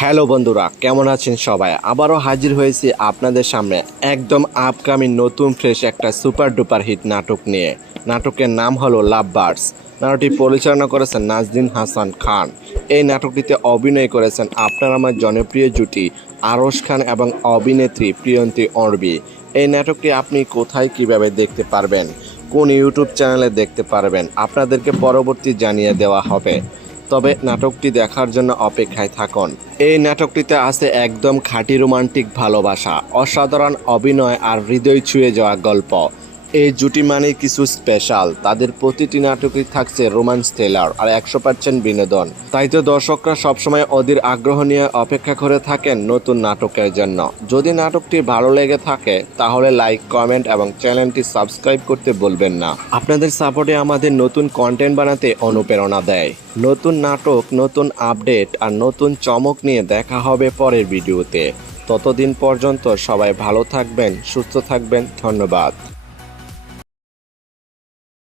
Hello বন্ধুরা, কেমন আছেন সবাই? আবারও হাজির হয়েছি আপনাদের সামনে একদম আপকামিং নতুন ফ্রেশ একটা সুপার ডুপার হিট নাটক নিয়ে। নাটকের নাম হলো লাভ বার্ডস নাটকটি পরিচালনা করেছেন নাজদিন হাসান খান। এই নাটকটিতে অভিনয় করেছেন আপনার আমার জনপ্রিয় জুটি আরশ খান এবং অভিনেত্রী প্রিয়ন্তী অর্বি। এই নাটকটি আপনি কোথায় কীভাবে দেখতে পারবেন? কোন ইউটিউব চ্যানেলে দেখতে পারবেন? আপনাদেরকে পরবর্তী জানিয়ে দেওয়া হবে। তবে নাটকটি দেখার জন্য অপেক্ষায় থাকুন। এই নাটকটিতে আছে একদম খাঁটি রোমান্টিক ভালোবাসা, অসাধারণ অভিনয় আর হৃদয় ছুঁয়ে যাওয়া গল্প। এই জুটি মানে কিছু স্পেশাল তাদের প্রতিটি নাটকই থাকছে রোমান্স থ্রিলার আর একশো পার্সেন্ট বিনোদন। তাই তো দর্শকরা সবসময় অধীর আগ্রহ নিয়ে অপেক্ষা করে থাকেন নতুন নাটকের জন্য। যদি নাটকটি ভালো লেগে থাকে, তাহলে লাইক কমেন্ট এবং চ্যানেলটি সাবস্ক্রাইব করতে বলবেন না। আপনাদের সাপোর্টে আমাদের নতুন কন্টেন্ট বানাতে অনুপ্রেরণা দেয়। নতুন নাটক, নতুন আপডেট আর নতুন চমক নিয়ে দেখা হবে পরের ভিডিওতে। ততদিন পর্যন্ত সবাই ভালো থাকবেন, সুস্থ থাকবেন, ধন্যবাদ।